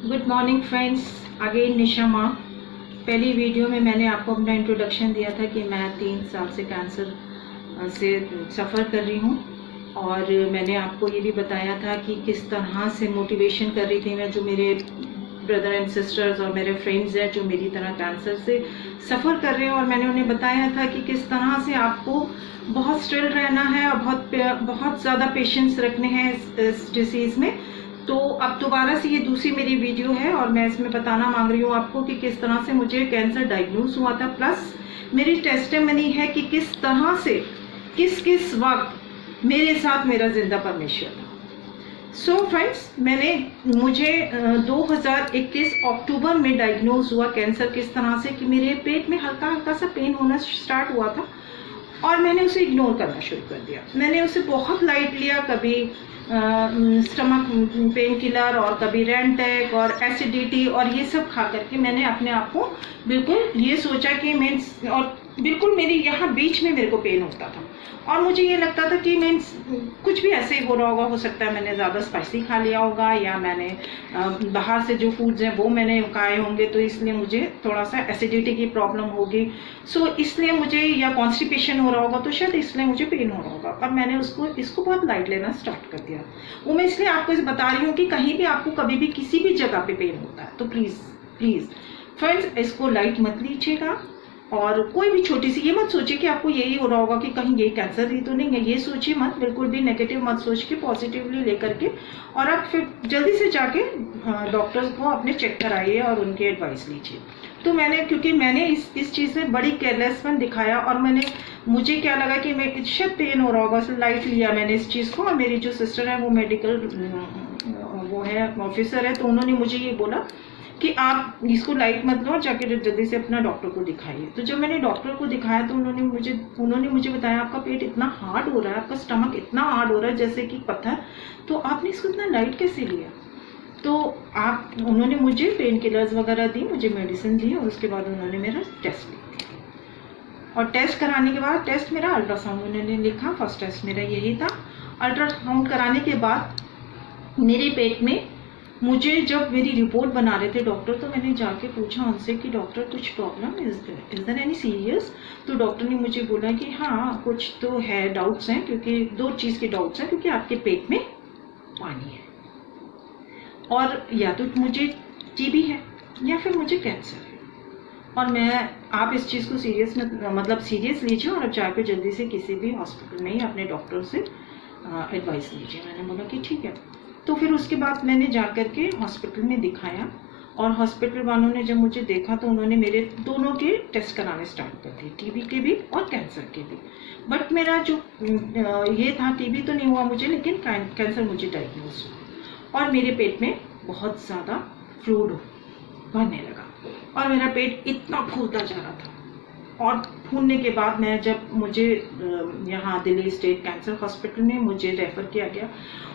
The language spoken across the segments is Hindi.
गुड मॉर्निंग फ्रेंड्स, अगेन निशा माँ। पहली वीडियो में मैंने आपको अपना इंट्रोडक्शन दिया था कि मैं 3 साल से कैंसर से सफ़र कर रही हूँ और मैंने आपको ये भी बताया था कि किस तरह से मोटिवेशन कर रही थी मैं, जो मेरे ब्रदर एंड सिस्टर्स और मेरे फ्रेंड्स हैं जो मेरी तरह कैंसर से सफ़र कर रहे हैं। और मैंने उन्हें बताया था कि किस तरह से आपको बहुत स्टिल रहना है और बहुत ज़्यादा पेशेंस रखने हैं इस डिसीज़ में। तो अब दोबारा से ये दूसरी मेरी वीडियो है और मैं इसमें बताना मांग रही हूँ आपको कि किस तरह से मुझे कैंसर डायग्नोज हुआ था, प्लस मेरी टेस्टिमनी है कि किस तरह से किस किस वक्त मेरे साथ मेरा जिंदा परमेश्वर था। सो फ्रेंड्स, मुझे 2021 अक्टूबर में डायग्नोज हुआ कैंसर। किस तरह से कि मेरे पेट में हल्का हल्का सा पेन होना स्टार्ट हुआ था और मैंने उसे इग्नोर करना शुरू कर दिया। मैंने उसे बहुत लाइट लिया, कभी स्टमक पेन किलर और कभी रेंटेक और एसिडिटी और ये सब खा करके मैंने अपने आप को बिल्कुल ये सोचा कि मैं, और बिल्कुल मेरी यहाँ बीच में मेरे को पेन होता था और मुझे ये लगता था कि मैं कुछ भी ऐसे ही हो रहा होगा, हो सकता है मैंने ज़्यादा स्पाइसी खा लिया होगा या मैंने बाहर से जो फूड्स हैं वो मैंने खाए होंगे, तो इसलिए मुझे थोड़ा सा एसिडिटी की प्रॉब्लम होगी। सो इसलिए मुझे, या कॉन्स्टिपेशन हो रहा होगा तो शायद इसलिए मुझे पेन हो रहा होगा। और मैंने इसको बहुत लाइट लेना स्टार्ट कर दिया। वो मैं इसलिए आपको बता रही हूँ कि कहीं भी आपको कभी भी किसी भी जगह पे पेन होता है तो प्लीज़ फ्रेंड्स इसको लाइट मत लीजिएगा। और कोई भी छोटी सी, ये मत सोचिए कि आपको यही हो रहा होगा कि कहीं ये कैंसर ही तो नहीं है, ये सोचिए मत, बिल्कुल भी नेगेटिव मत सोच के पॉजिटिवली लेकर के और आप फिर जल्दी से जाके डॉक्टर्स को अपने चेक कराइए और उनकी एडवाइस लीजिए। तो क्योंकि मैंने इस चीज़ में बड़ी केयरलेसपन दिखाया और मुझे क्या लगा कि मैं शायद पेन हो रहा होगा, लाइट लिया मैंने इस चीज़ को। और मेरी जो सिस्टर है वो मेडिकल वो है ऑफिसर है, तो उन्होंने मुझे ये बोला कि आप इसको लाइट मत लो, जाके जल्दी से अपना डॉक्टर को दिखाइए। तो जब मैंने डॉक्टर को दिखाया तो उन्होंने मुझे बताया आपका पेट इतना हार्ड हो रहा है, आपका स्टमक इतना हार्ड हो रहा है जैसे कि पत्थर, तो आपने इसको इतना लाइट कैसे लिया। तो उन्होंने मुझे पेन किलर्स वगैरह दी, मुझे मेडिसिन दी और उसके बाद उन्होंने मेरा टेस्ट लिया। और टेस्ट कराने के बाद, टेस्ट मेरा अल्ट्रासाउंड उन्होंने लिखा, फर्स्ट टेस्ट मेरा यही था। अल्ट्रासाउंड कराने के बाद मेरे पेट में, मुझे जब मेरी रिपोर्ट बना रहे थे डॉक्टर, तो मैंने जाके पूछा उनसे कि डॉक्टर कुछ problem is there any serious. तो डॉक्टर ने मुझे बोला कि हाँ कुछ तो है, डाउट्स हैं, क्योंकि 2 चीज़ के डाउट्स हैं, क्योंकि आपके पेट में पानी है और या तो मुझे टीबी है या फिर मुझे कैंसर है। और आप इस चीज़ को सीरियस लीजिए और अब जाके जल्दी से किसी भी हॉस्पिटल में ही अपने डॉक्टर से एडवाइस लीजिए। मैंने बोला कि ठीक है। तो फिर उसके बाद मैंने जा कर के हॉस्पिटल में दिखाया और हॉस्पिटल वालों ने जब मुझे देखा तो उन्होंने मेरे दोनों के टेस्ट कराने स्टार्ट कर दिए, टीबी के भी और कैंसर के भी। बट मेरा जो ये था, टीबी तो नहीं हुआ मुझे, लेकिन कैंसर मुझे डायग्नोज हुआ और मेरे पेट में बहुत ज़्यादा फ्लूइड भरने लगा और मेरा पेट इतना फूलता जा रहा था। और फूलने के बाद मुझे यहाँ दिल्ली स्टेट कैंसर हॉस्पिटल में मुझे रेफ़र किया गया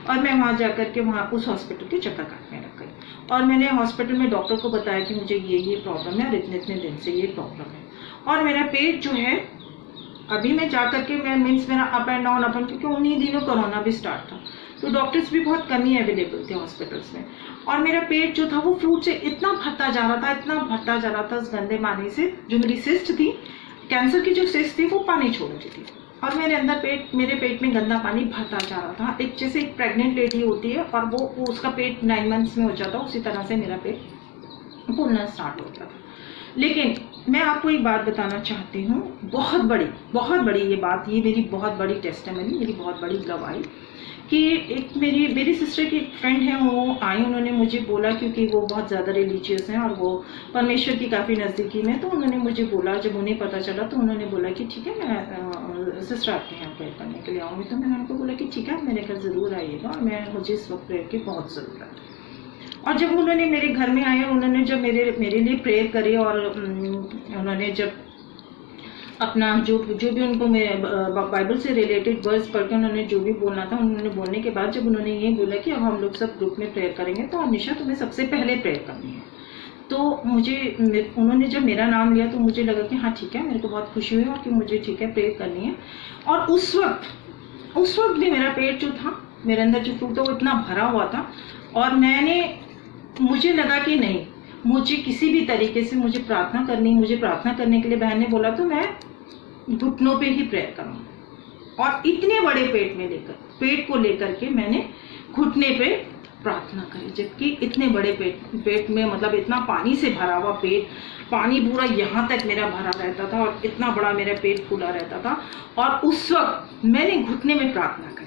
और मैं वहाँ जाकर के उस हॉस्पिटल के चक्कर काटने लग गई। और मैंने हॉस्पिटल में डॉक्टर को बताया कि मुझे ये प्रॉब्लम है और इतने दिन से ये प्रॉब्लम है। और मेरा पेट जो है, अभी मैं जाकर के मेरा अप एंड डाउन क्योंकि उन्हीं दिनों कोरोना भी स्टार्ट था, तो डॉक्टर्स भी बहुत कम ही अवेलेबल थे हॉस्पिटल्स में। और मेरा पेट जो था वो फ्लूइड से इतना भरता जा रहा था उस गंदे पानी से। जो मेरी सिस्ट थी, कैंसर की जो सिस्ट थी, वो पानी छोड़ रही थी और मेरे पेट में गंदा पानी भरता जा रहा था। जैसे एक प्रेग्नेंट लेडी होती है और वो उसका पेट 9 मंथ्स में हो जाता है, उसी तरह से मेरा पेट फूलना स्टार्ट हो गया था। लेकिन मैं आपको एक बात बताना चाहती हूँ, बहुत बड़ी ये मेरी बहुत बड़ी टेस्टिमनी, मेरी बहुत बड़ी गवाही, कि एक मेरी सिस्टर की एक फ्रेंड है, वो आई, उन्होंने मुझे बोला, क्योंकि वो बहुत ज़्यादा रिलीजियस हैं और वो परमेश्वर की काफ़ी नज़दीकी में, तो उन्होंने मुझे बोला, जब उन्हें पता चला तो उन्होंने बोला कि ठीक है, मैं सिस्टर आपके यहाँ प्रेयर करने के लिए आऊँगी। तो मैंने उनको बोला कि ठीक है, मेरे घर ज़रूर आइएगा और मुझे इस वक्त प्रेयर की बहुत ज़रूरत है। और जब उन्होंने मेरे घर में आए और उन्होंने जब मेरे लिए प्रेयर करी और उन्होंने जब अपना जो भी उनको बाइबल से रिलेटेड वर्ड्स पढ़ के उन्होंने जो भी बोलना था, उन्होंने बोलने के बाद जब उन्होंने ये बोला कि अब हम लोग सब ग्रुप में प्रेयर करेंगे, तो निशा तुम्हें सबसे पहले प्रेयर करनी है। तो उन्होंने जब मेरा नाम लिया तो मुझे लगा कि हाँ ठीक है, मेरे को बहुत खुशी हुई और कि मुझे ठीक है प्रेयर करनी है। और उस वक्त भी मेरा पेट जो था, मेरे अंदर जो फ्लूइड था, वो इतना भरा हुआ था और मुझे मुझे लगा कि नहीं, मुझे किसी भी तरीके से मुझे प्रार्थना करनी, मुझे प्रार्थना करने के लिए बहन ने बोला तो मैं घुटनों पे ही प्रेयर करूँगी। और इतने बड़े पेट को लेकर के मैंने घुटने पे प्रार्थना करी, जबकि इतने बड़े पेट में मतलब इतना पानी से भरा हुआ पेट, पानी पूरा यहाँ तक मेरा भरा रहता था और इतना बड़ा मेरा पेट फूला रहता था। और उस वक्त मैंने घुटने में प्रार्थना करी।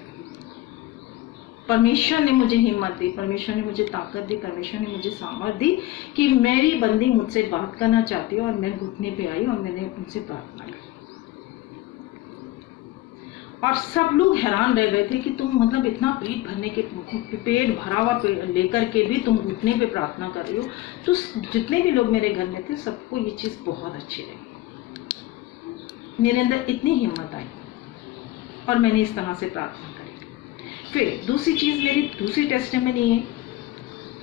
परमेश्वर ने मुझे हिम्मत दी, परमेश्वर ने मुझे ताकत दी, परमेश्वर ने मुझे सामर्थ दी कि मेरी बंदी मुझसे बात करना चाहती है। और मैं घुटने पे आई और मैंने उनसे प्रार्थना की। और सब लोग हैरान रह गए थे कि तुम मतलब इतना पेट भरा हुआ लेकर के भी तुम घुटने पे प्रार्थना कर रही हो। तो जितने भी लोग मेरे घर में थे सबको ये चीज़ बहुत अच्छी लगी। मेरे अंदर इतनी हिम्मत आई और मैंने इस तरह से प्रार्थना करी। फिर दूसरी चीज़, मेरी दूसरी टेस्टिमनी है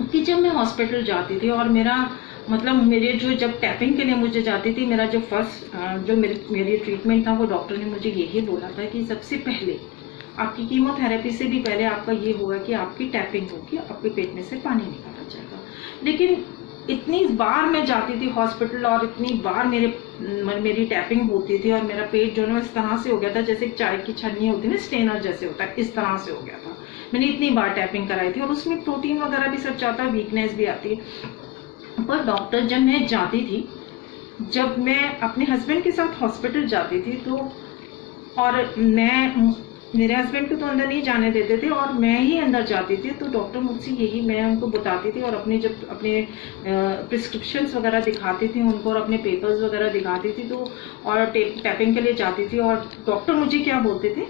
कि जब मैं हॉस्पिटल जाती थी और मेरा मतलब मेरे जब टैपिंग के लिए मुझे जाती थी, मेरा जो फर्स्ट जो मेरी ट्रीटमेंट था वो डॉक्टर ने मुझे यही बोला था कि सबसे पहले आपकी कीमोथेरेपी से भी पहले आपका ये होगा कि आपकी टैपिंग होगी, आपके पेट में से पानी निकाला जाएगा। लेकिन इतनी बार मैं जाती थी हॉस्पिटल और इतनी बार मेरी टैपिंग होती थी और मेरा पेट जो है इस तरह से हो गया था जैसे चाय की छन्नी होती है ना, स्टेनर जैसे होता है, इस तरह से हो गया था। मैंने इतनी बार टैपिंग कराई थी और उसमें प्रोटीन वगैरह भी सब जाता है, वीकनेस भी आती है। पर डॉक्टर जब मैं जाती थी, जब मैं अपने हस्बैंड के साथ हॉस्पिटल जाती थी तो, और मेरे हस्बैंड को तो अंदर नहीं जाने देते थे और मैं ही अंदर जाती थी, तो डॉक्टर मुझसे यही मैं उनको बताती थी और जब अपने प्रिस्क्रिप्शंस वगैरह दिखाती थी उनको और अपने पेपर्स वगैरह दिखाती थी तो, और टैपिंग के लिए जाती थी और डॉक्टर मुझे क्या बोलते थे,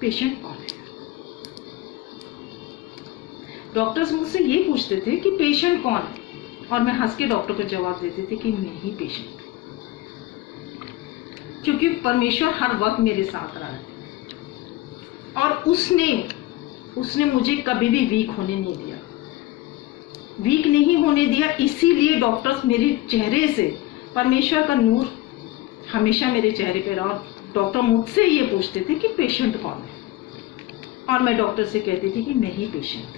पेशेंट कौन है। डॉक्टर्स मुझसे ये पूछते थे कि पेशेंट कौन है और मैं हंस के डॉक्टर को जवाब देती थी कि मैं ही पेशेंट, क्योंकि परमेश्वर हर वक्त मेरे साथ रहा है और उसने मुझे कभी भी वीक होने नहीं दिया, वीक नहीं होने दिया। इसीलिए डॉक्टर्स मेरे चेहरे से परमेश्वर का नूर हमेशा मेरे चेहरे पे रहा। डॉक्टर मुझसे ये पूछते थे कि पेशेंट कौन है और मैं डॉक्टर से कहती थी कि मैं ही पेशेंट हूँ।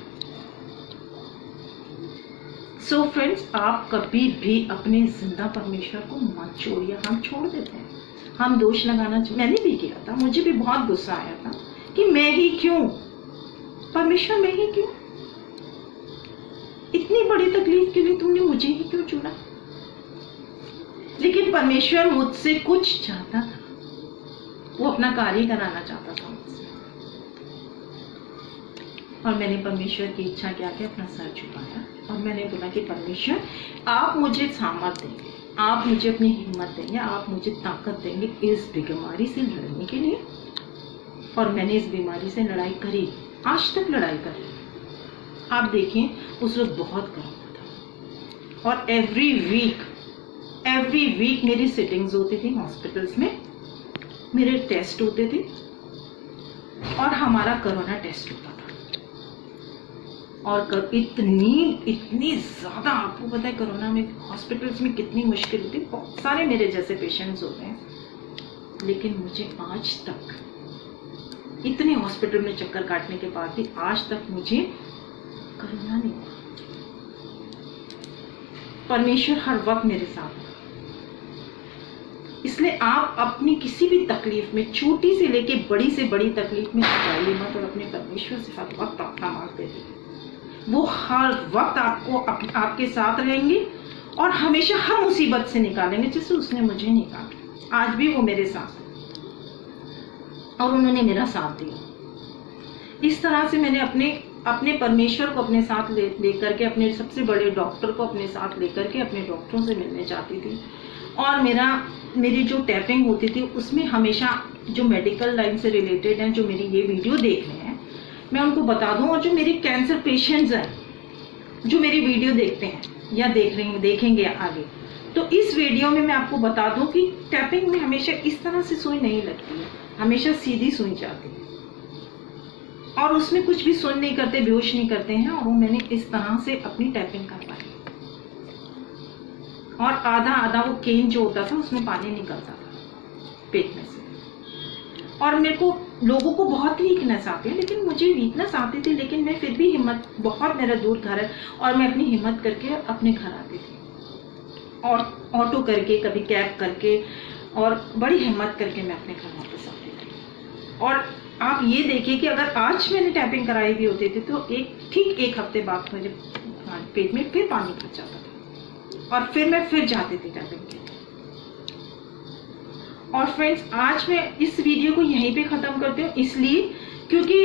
सो फ्रेंड्स, आप कभी भी अपने जिंदा परमेश्वर को मत छोड़िए। हम छोड़ देते हैं, हम दोष लगाना, मैंने भी किया था, मुझे भी बहुत गुस्सा आया था कि मैं ही क्यों, परमेश्वर मैं ही क्यों, इतनी बड़ी तकलीफ के लिए तुमने मुझे ही क्यों चुना। लेकिन परमेश्वर मुझसे कुछ चाहता था, वो अपना कार्य कराना चाहता था मुझसे। और मैंने परमेश्वर की इच्छा क्या कि अपना सर झुकाया और मैंने बोला कि परमेश्वर आप मुझे सामर्थ देंगे, आप मुझे अपनी हिम्मत देंगे, आप मुझे ताकत देंगे इस बीमारी से लड़ने के लिए। और मैंने इस बीमारी से लड़ाई करी, आज तक लड़ाई कर रही। आप देखें उस वक्त बहुत गर्म था और एवरी वीक मेरी सिटिंग्स होती थी हॉस्पिटल्स में, मेरे टेस्ट होते थे और हमारा कोरोना टेस्ट होता था। और इतनी ज़्यादा, आपको पता है कोरोना में हॉस्पिटल्स में कितनी मुश्किल होती है, बहुत सारे मेरे जैसे पेशेंट्स होते हैं। लेकिन मुझे आज तक इतने हॉस्पिटल में चक्कर काटने के बाद भी आज तक मुझे कोरोना नहीं हुआ। परमेश्वर हर वक्त मेरे साथ है। इसलिए आप अपनी किसी भी तकलीफ में, छोटी से लेके बड़ी से बड़ी तकलीफ में घबराइए मत और अपने परमेश्वर से हर वक्त प्रार्थना मांगते रहिए। वो हर वक्त आपके साथ रहेंगे और हमेशा हर मुसीबत से निकालेंगे, जैसे उसने मुझे निकाला। आज भी वो मेरे साथ है और उन्होंने मेरा साथ दिया। इस तरह से मैंने अपने परमेश्वर को अपने साथ लेकर के, अपने सबसे बड़े डॉक्टर को अपने साथ लेकर के अपने डॉक्टरों से मिलने जाती थी। और मेरी जो टैपिंग होती थी उसमें हमेशा जो मेडिकल लाइन से रिलेटेड हैं, जो मेरी ये वीडियो देख रहे हैं, मैं उनको बता दूं। और जो मेरे कैंसर पेशेंट्स हैं जो मेरी वीडियो देखते हैं या देखेंगे आगे, तो इस वीडियो में मैं आपको बता दूं कि टैपिंग में हमेशा इस तरह से सुई नहीं लगती है, हमेशा सीधी सुई जाती है और उसमें कुछ भी सुन नहीं करते, बेहोश नहीं करते हैं। और वो मैंने इस तरह से अपनी टैपिंग करवाई और आधा वो केन जो होता था उसमें पानी निकलता था पेट में से। और मेरे को लोगों को बहुत वीकनेस आती है, लेकिन मुझे वीकनेस आती थी, लेकिन मैं फिर भी हिम्मत, बहुत मेरा दूर घर है और मैं अपनी हिम्मत करके अपने घर आती थी, और ऑटो करके, कभी कैब करके, और बड़ी हिम्मत करके मैं अपने घर वापस आती थी। और आप ये देखिए कि अगर आज मैंने टैपिंग कराई भी होती थी तो ठीक एक हफ्ते बाद मुझे पेट में फिर पानी भर जाता था और फिर मैं फिर जाती थी टैपिंग के। और फ्रेंड्स, आज मैं इस वीडियो को यहीं पे ख़त्म करती हूँ, इसलिए क्योंकि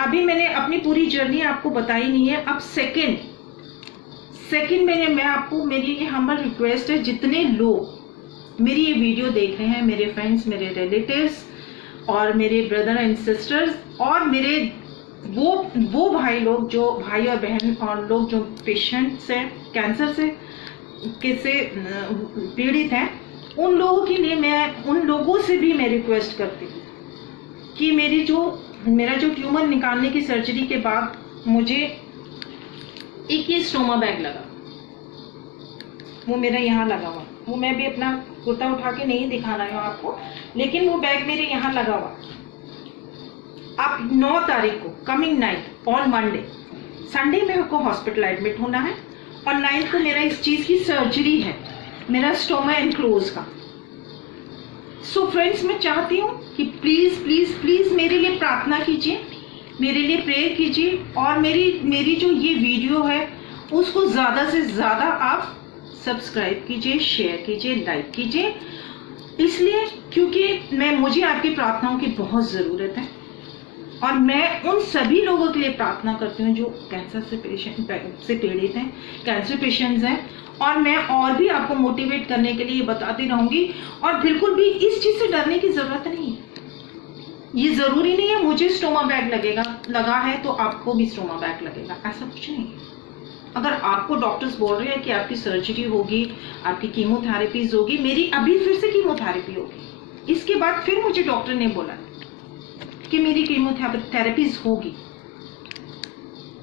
अभी मैंने अपनी पूरी जर्नी आपको बताई नहीं है। अब सेकंड मैं आपको, मेरी ये हम्बल रिक्वेस्ट है, जितने लोग मेरी ये वीडियो देख रहे हैं, मेरे फ्रेंड्स, मेरे रिलेटिव्स और मेरे ब्रदर एंड सिस्टर्स और मेरे वो भाई लोग, जो भाई और बहन और लोग जो पेशेंट्स हैं, कैंसर से पीड़ित हैं, उन लोगों के लिए मैं, उन लोगों से भी मैं रिक्वेस्ट करती हूँ कि मेरा जो ट्यूमर निकालने की सर्जरी के बाद मुझे एक ये स्टोमा बैग लगा, वो मेरा यहाँ लगा हुआ, वो मैं भी अपना कुर्ता उठा के नहीं दिखा रही हूँ आपको, लेकिन वो बैग मेरे यहाँ लगा हुआ। अब 9 तारीख को, कमिंग 9 ऑन मंडे, संडे मेरे को हॉस्पिटल एडमिट होना है और 9 को मेरा इस चीज़ की सर्जरी है, मेरा स्टोमा एनक्लोज का। सो फ्रेंड्स, मैं चाहती हूँ कि प्लीज़ प्लीज़ प्लीज़ मेरे लिए प्रार्थना कीजिए, मेरे लिए प्रेयर कीजिए, और मेरी जो ये वीडियो है उसको ज़्यादा से ज़्यादा आप सब्सक्राइब कीजिए, शेयर कीजिए, लाइक कीजिए, इसलिए क्योंकि मुझे आपकी प्रार्थनाओं की बहुत ज़रूरत है। और मैं उन सभी लोगों के लिए प्रार्थना करती हूँ जो कैंसर से पीड़ित हैं, कैंसर पेशेंट्स हैं, और मैं और भी आपको मोटिवेट करने के लिए बताती रहूँगी। और बिल्कुल भी इस चीज़ से डरने की ज़रूरत नहीं है। ये ज़रूरी नहीं है मुझे स्टोमा बैग लगा है तो आपको भी स्टोमा बैग लगेगा, ऐसा कुछ नहीं है। अगर आपको डॉक्टर्स बोल रहे हैं कि आपकी सर्जरी होगी, आपकी कीमोथेरेपीज होगी, मेरी अभी फिर से कीमोथेरेपी होगी, इसके बाद फिर मुझे डॉक्टर ने बोला कि मेरी कीमोथेरेपीज होगी,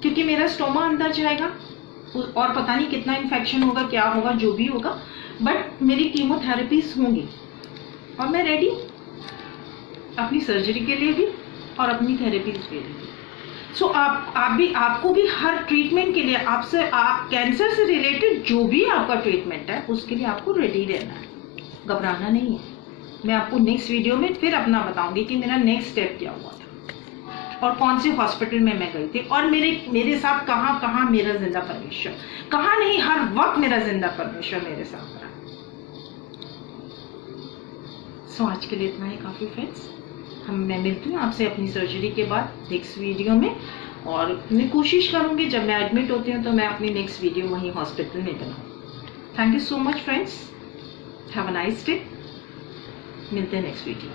क्योंकि मेरा स्टोमा अंदर जाएगा और पता नहीं कितना इन्फेक्शन होगा, क्या होगा, जो भी होगा, बट मेरी कीमोथेरेपीज होंगी और मैं रेडी हूँ अपनी सर्जरी के लिए भी और अपनी थेरेपीज के लिए। सो आपको भी हर ट्रीटमेंट के लिए आप कैंसर से रिलेटेड जो भी आपका ट्रीटमेंट है उसके लिए आपको रेडी रहना है, घबराना नहीं है। मैं आपको नेक्स्ट वीडियो में फिर अपना बताऊंगी कि मेरा नेक्स्ट स्टेप क्या हुआ था और कौन से हॉस्पिटल में मैं गई थी, और मेरे साथ कहाँ मेरा जिंदा परमेश्वर, कहाँ नहीं, हर वक्त मेरा जिंदा परमेश्वर मेरे साथ रहा। सो आज के लिए इतना ही काफ़ी फ्रेंड्स। मैं मिलती हूँ आपसे अपनी सर्जरी के बाद नेक्स्ट वीडियो में, और मैं कोशिश करूँगी जब मैं एडमिट होती हूँ तो मैं अपनी नेक्स्ट वीडियो वहीं हॉस्पिटल में बनाऊँ। Thank you so much friends, have a nice day, मिलते हैं नेक्स्ट वीडियो।